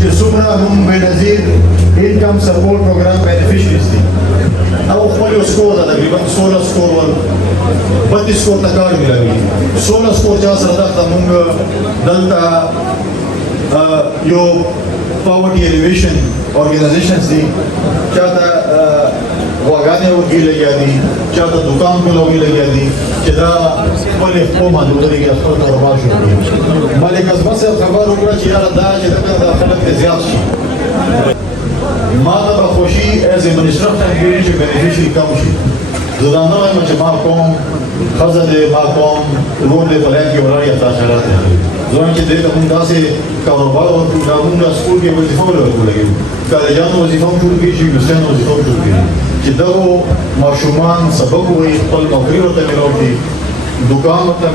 چې څومره موږ بېنظیر income support programme beneficiaries دي او خپل یو سکور ده تقریبا 16 سکور ور 32 سکور ته کار ملوي 16 سکور چا سره ده موږ دلته یو پاورټي الیویشن اورګنایزیشنز دي چاته واګانې ورګي لګیا دي چاته دکان په لوګي لګیا دي چې دا خپل حکومت دوی کې خپل کاروبار شروع کړي مالک اعظم صاحب خبر وکړه چې یاره دا چې دا خلک ته زیات شي ما ته خوشي از منسټر ته ویل چې بینیفیشري کم شي زه دا نه وایم چې ما کوم خزه دې ما کوم روډ دې په لای کې ولاړ یا تاسو راته ځوان چې دې ته موږ داسې کاروبار ورکړو دا موږ سکول کې وظیفه ولګو کالجانو وظیفه هم جوړ کړي چې یونیورسټیانو وظیفه هم جوړ کړي چې دغو ماشومان سبق وایي خپل نوکري ورته میلاو کړي دکان ورته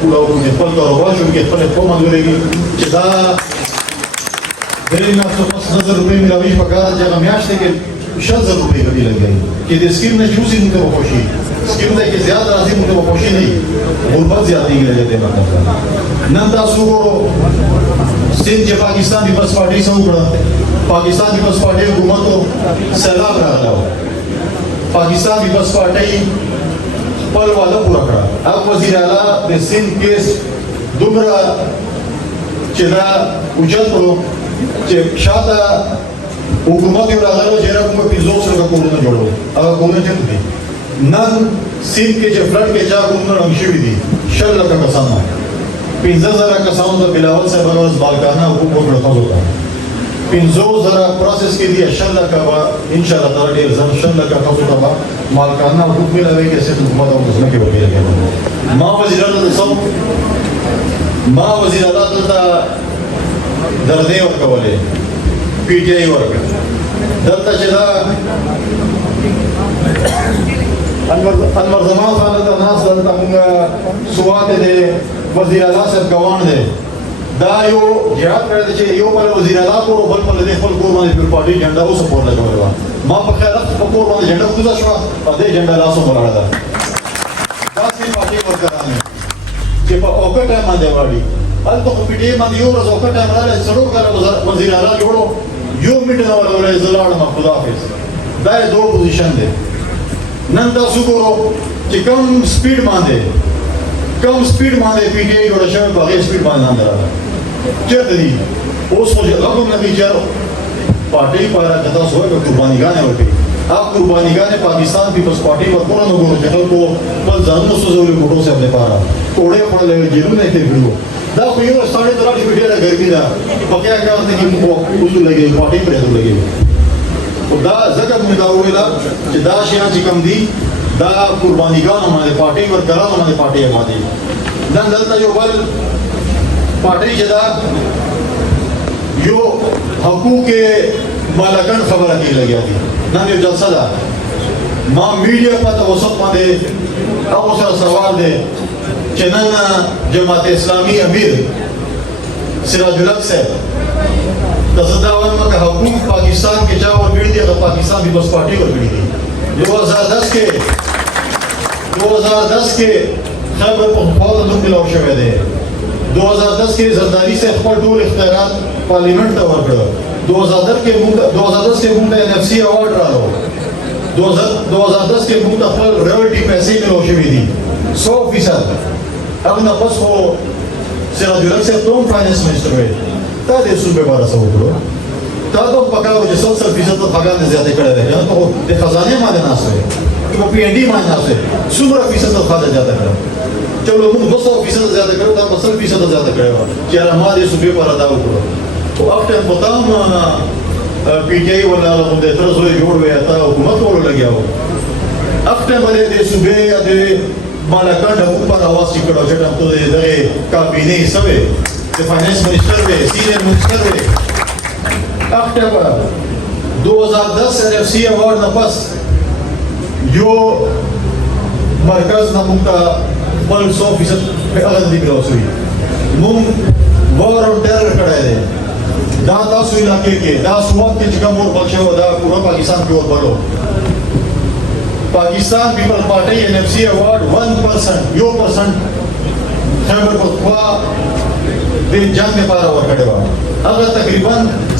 کولاو کړي خپل کاروبار شروع کړي خپل حکومت ولګي چې دا درې میاشتو پس 1000 روپۍ میلاوي په کار چې هغه میاشت کې 6000 روپۍ به لګوي چې د سکیم نه جوړ شي موږ ته خوشي سکیم ته کې زیات راځي موږ ته خوشي نه غربت زیاتېږي لګي مطلب نن تاسو ورو سند چې پاکستان پیپلز پارټي سره وکړه پاکستان پیپلز پارټي حکومت سیلاب راغله پاکستان پیپلز پارټي خپل وعده پوره کړه هغه وزیر اعلی د سند کیس دومره چې دا اوچت کړو چې شاته حکومت یو راغله چې راکوم 500 سره کورونه جوړو هغه کورونه چې دي نن سند کې چې فلډ کې چا کورونه رنګ شوي دي 6 لک کسانو 15000 کسانو ته بلاول صاحب هغه بالکانه حکومت ورکړو 50000 پروسس کې دي 6 لک به ان شاء الله تعالی ډیر ځم 6 لک تاسو ته مالکانه حکومت ملوي کې څه حکومت او ځمکه به لګي ما وزیر اعلی صاحب ما وزیر اعلی ته درځي ورکولې پی ټی آی ورکړه دلته چې دا انور زمان خان ته ناس دلته موږ سوات دې وزیر اعلی صاحب ګوان دې دا یو جهاد کړی چې یو بل وزیر اعلی کور بل بل دې خپل کور باندې پر پارټي جنډا اوس سپورټ لګولې ما په خیر په کور باندې جنډا کوزا شو او دې جنډا لاسو ولاړه ده دا سي پارټي ورکړه چې په اوګه ټایم باندې وړي البته په پی ټی آی باندې یو ورځ اوګه ټایم راځي څلور کاله وزیر اعلی جوړو یو میټ نه ولولې زلاړم خدا حافظ دا دوه پوزیشن دي نن تاسو ګورو چې کم سپیډ باندې پی ټی آی جوړ شوی په هغه سپیډ باندې نه راځي چیرته دي اوس خو هغه نه بیچاره پارټي پاره کته سوې په قربانيګانې ورکړي هغه قربانيګانې پاکستان پیپلز پارټي ورکوړو نو ګورو چې خلکو په ځانونو سوزولې کوټو سره نه پاره کوړې خپل جیلونه ته کړو دا خو یو ستاره درا چې ډېره ګرمي ده په کې هغه ته کې موږ اصول لګي پارټي پرې لګي دا ځکه موږ دا ویلا چې دا شیان چې کم دي دا قربانيګانو باندې پارټي ورکړانو باندې پارټي باندې نن دلته یو بل پارټي چې دا یو حقوق مالکان خبره کې لګیا دي نن یو جلسه ده ما میډیا په توسط باندې او سره سوال دی چې نن جماعت اسلامي امیر سراج الحق صاحب تاسو دا وایم چې حکومت پاکستان کې چا ورګړي دي هغه پاکستان پیپلز پارټي ورګړي دي 2010 کې خبر په خپل د ملو شوې ده 2010 کې زرداری سے خپل ټول اختیارات پارلیمنت ته ورکړ 2010 کې موږ ته ان اف سی اوارډ راو 2010 کې موږ خپل رویالټي پیسې ملو شوې دي 100% هغه نه پس خو سراج الحق صاحب ټول فاینانس منسټر وي تا دې صوبې بارا سو وکړو تا ته پکاو چې 100% ته پاګان زیاتې کړې ده یعنی ته د خزانه باندې ناسه په پی ان ډي باندې ناسه څومره فیصد ته خاطر زیاته کړو چلو موږ 200% زیاته کړو دا 100% زیاته کړو چې را ما دې صوبې بارا دا وکړو او اخته پتام پی ټی آی ولا له دې تر زوی جوړ وي تا حکومت ورو لګیاو اخته باندې دې صوبې دې مالکان د پر اواز کړو چې تاسو دغه کابینه سوي د فاینانس منسٹر وي سینئر منسٹر وي اکتوبر 2010 ان اف سی اوارډ نه پس یو مرکز نه موږ ته 100% هغه دې کړو موږ وار او ډېر کړه دې دا تاسو علاقې کې دا سواد کې چې کوم ور بچو دا پورا پاکستان کې ور بلو Pakistan people party N F C award 1% یو پرسنٹ خیبر پختونخوا د جنگ لپاره ورکړی و هغه تقریبا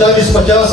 40-50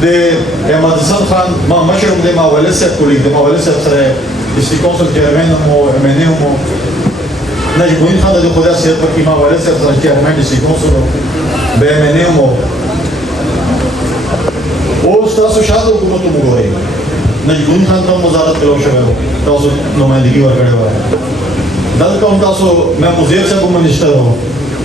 de Ahmad Hassan Khan ma mashrum de ma walisa kulik de ma walisa sare isti consul chairman mo MNE mo Najmuddin Khan de khuda se par ki ma walisa sare chairman isti consul be MNE mo o stasu shado hukumat mo gore Najmuddin Khan ka muzarat karo shabo tasu numayandagi war kare wa dal ka tasu main muzair se ko minister ho